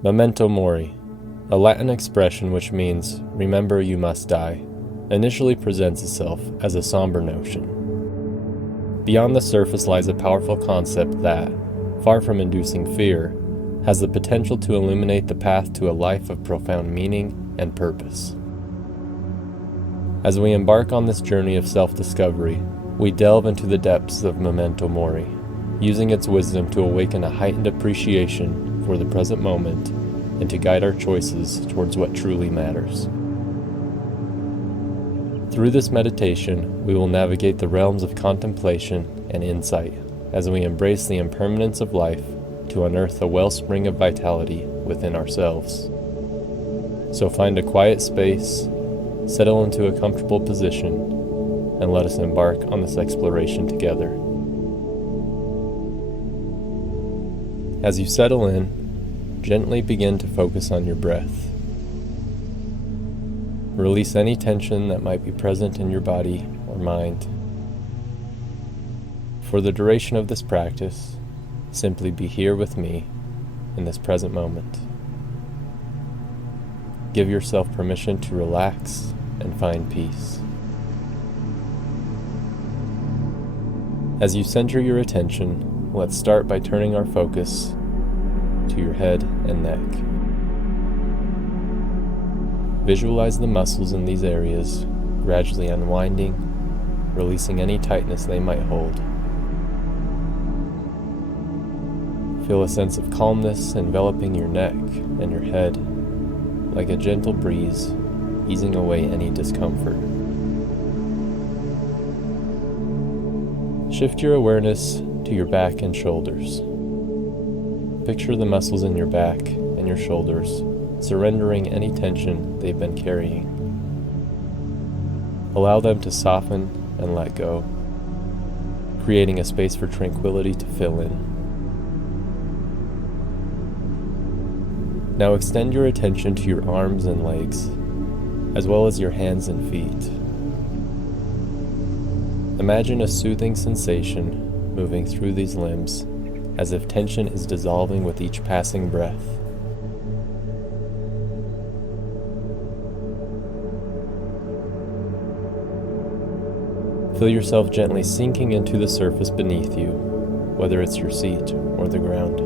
Memento Mori, a Latin expression which means remember you must die, initially presents itself as a somber notion. Beyond the surface lies a powerful concept that, far from inducing fear, has the potential to illuminate the path to a life of profound meaning and purpose. As we embark on this journey of self-discovery, we delve into the depths of Memento Mori, using its wisdom to awaken a heightened appreciation for the present moment and to guide our choices towards what truly matters. Through this meditation, we will navigate the realms of contemplation and insight as we embrace the impermanence of life to unearth a wellspring of vitality within ourselves. So find a quiet space, settle into a comfortable position, and let us embark on this exploration together. As you settle in, gently begin to focus on your breath. Release any tension that might be present in your body or mind. For the duration of this practice, simply be here with me in this present moment. Give yourself permission to relax and find peace. As you center your attention, let's start by turning our focus to your head and neck. Visualize the muscles in these areas gradually unwinding, releasing any tightness they might hold. Feel a sense of calmness enveloping your neck and your head, like a gentle breeze easing away any discomfort. Shift your awareness to your back and shoulders. Picture the muscles in your back and your shoulders, surrendering any tension they've been carrying. Allow them to soften and let go, creating a space for tranquility to fill in. Now extend your attention to your arms and legs, as well as your hands and feet. Imagine a soothing sensation moving through these limbs, as if tension is dissolving with each passing breath. Feel yourself gently sinking into the surface beneath you, whether it's your seat or the ground.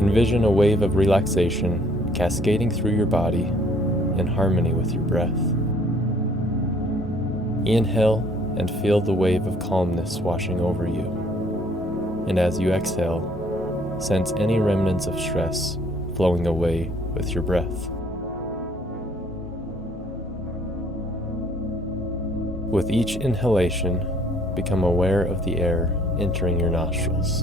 Envision a wave of relaxation cascading through your body in harmony with your breath. Inhale and feel the wave of calmness washing over you. And as you exhale, sense any remnants of stress flowing away with your breath. With each inhalation, become aware of the air entering your nostrils,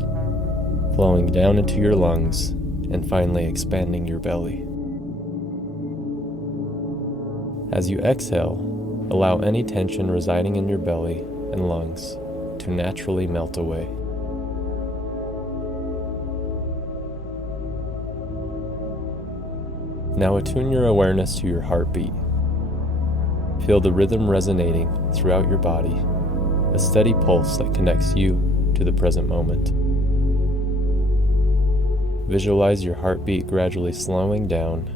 flowing down into your lungs, and finally expanding your belly. As you exhale, allow any tension residing in your belly and lungs to naturally melt away. Now attune your awareness to your heartbeat. Feel the rhythm resonating throughout your body, a steady pulse that connects you to the present moment. Visualize your heartbeat gradually slowing down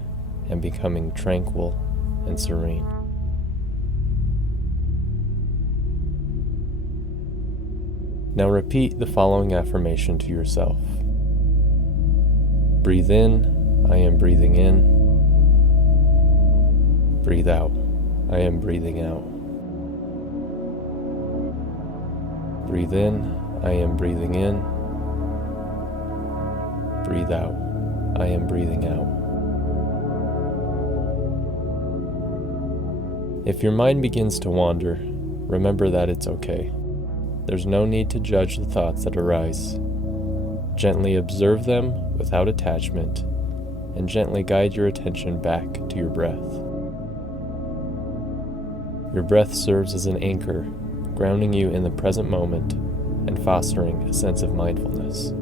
and becoming tranquil and serene. Now repeat the following affirmation to yourself. Breathe in, I am breathing in. Breathe out, I am breathing out. Breathe in, I am breathing in. Breathe out, I am breathing out. If your mind begins to wander, remember that it's okay. There's no need to judge the thoughts that arise. Gently observe them without attachment, and gently guide your attention back to your breath. Your breath serves as an anchor, grounding you in the present moment and fostering a sense of mindfulness.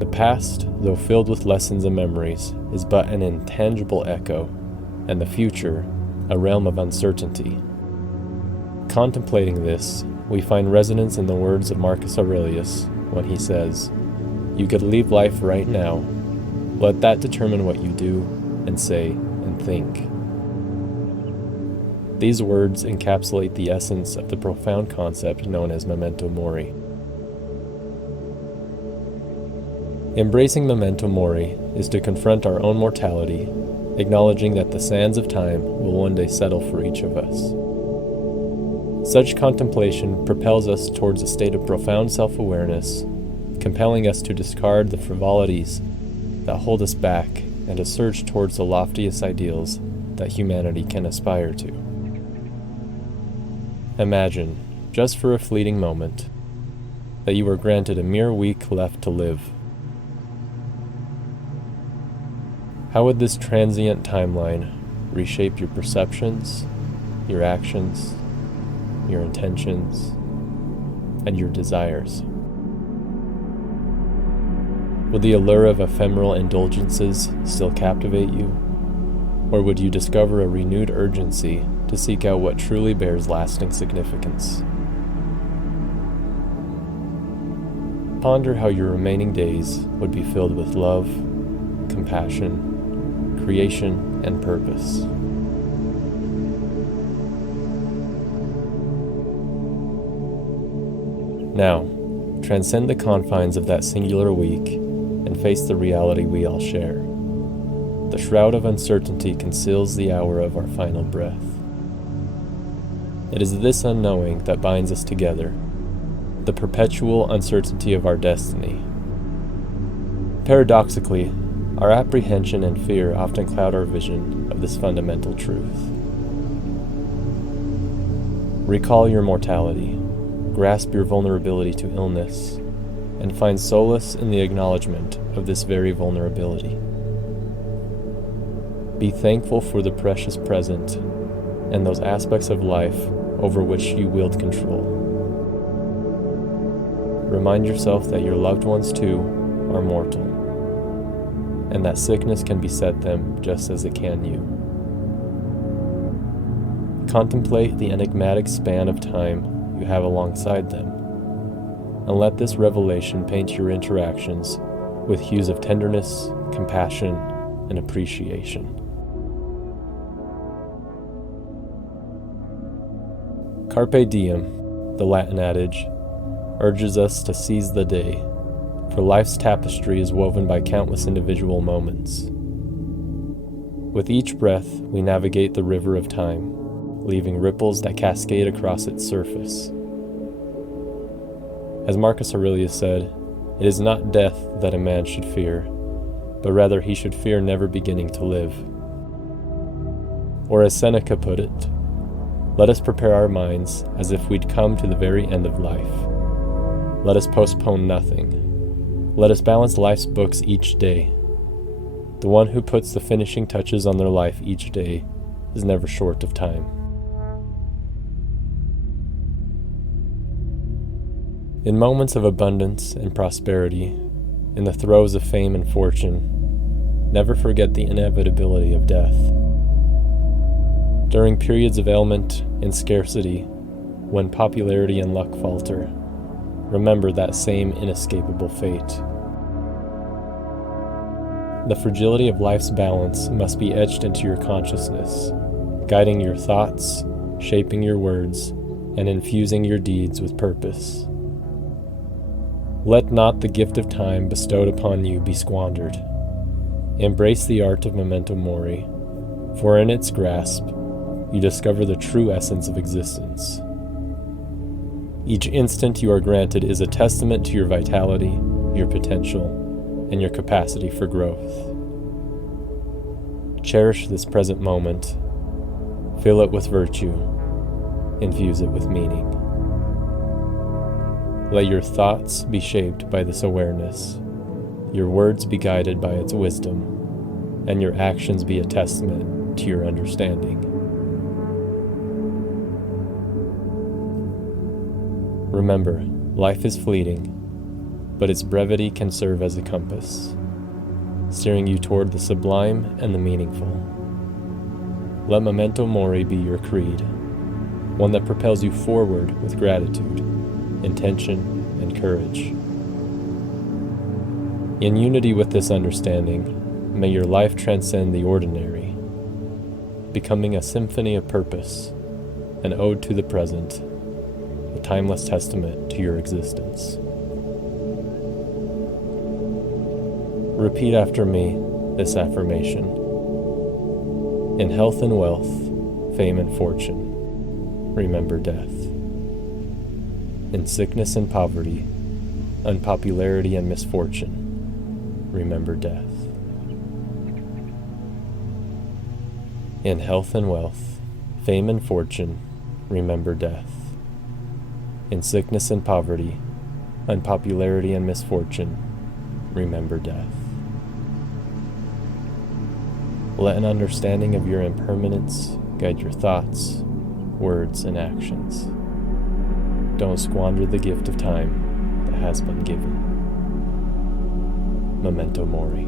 The past, though filled with lessons and memories, is but an intangible echo, and the future, a realm of uncertainty, Contemplating this, we find resonance in the words of Marcus Aurelius when he says, "You could leave life right now. Let that determine what you do and say and think." These words encapsulate the essence of the profound concept known as Memento Mori. Embracing Memento Mori is to confront our own mortality, acknowledging that the sands of time will one day settle for each of us. Such contemplation propels us towards a state of profound self-awareness, compelling us to discard the frivolities that hold us back and to surge towards the loftiest ideals that humanity can aspire to. Imagine, just for a fleeting moment, that you were granted a mere week left to live. How would this transient timeline reshape your perceptions, your actions, your intentions, and your desires? Would the allure of ephemeral indulgences still captivate you? Or would you discover a renewed urgency to seek out what truly bears lasting significance? Ponder how your remaining days would be filled with love, compassion, creation, and purpose. Now, transcend the confines of that singular week and face the reality we all share. The shroud of uncertainty conceals the hour of our final breath. It is this unknowing that binds us together, the perpetual uncertainty of our destiny. Paradoxically, our apprehension and fear often cloud our vision of this fundamental truth. Recall your mortality, grasp your vulnerability to illness, and find solace in the acknowledgement of this very vulnerability. Be thankful for the precious present and those aspects of life over which you wield control. Remind yourself that your loved ones too are mortal, and that sickness can beset them just as it can you. Contemplate the enigmatic span of time you have alongside them, and let this revelation paint your interactions with hues of tenderness, compassion, and appreciation. Carpe diem, the Latin adage, urges us to seize the day, for life's tapestry is woven by countless individual moments. With each breath, we navigate the river of time, leaving ripples that cascade across its surface. As Marcus Aurelius said, it is not death that a man should fear, but rather he should fear never beginning to live. Or as Seneca put it, let us prepare our minds as if we'd come to the very end of life. Let us postpone nothing. Let us balance life's books each day. The one who puts the finishing touches on their life each day is never short of time. In moments of abundance and prosperity, in the throes of fame and fortune, never forget the inevitability of death. During periods of ailment and scarcity, when popularity and luck falter, remember that same inescapable fate. The fragility of life's balance must be etched into your consciousness, guiding your thoughts, shaping your words, and infusing your deeds with purpose. Let not the gift of time bestowed upon you be squandered. Embrace the art of Memento Mori, for in its grasp, you discover the true essence of existence. Each instant you are granted is a testament to your vitality, your potential, and your capacity for growth. Cherish this present moment. Fill it with virtue. Infuse it with meaning. Let your thoughts be shaped by this awareness, your words be guided by its wisdom, and your actions be a testament to your understanding. Remember, life is fleeting, but its brevity can serve as a compass, steering you toward the sublime and the meaningful. Let Memento Mori be your creed, one that propels you forward with gratitude, intention, and courage. In unity with this understanding, may your life transcend the ordinary, becoming a symphony of purpose, an ode to the present, a timeless testament to your existence. Repeat after me this affirmation. In health and wealth, fame and fortune, remember death. In sickness and poverty, unpopularity and misfortune, remember death. In health and wealth, fame and fortune, remember death. In sickness and poverty, unpopularity and misfortune, remember death. Let an understanding of your impermanence guide your thoughts, words, and actions. Don't squander the gift of time that has been given. Memento Mori.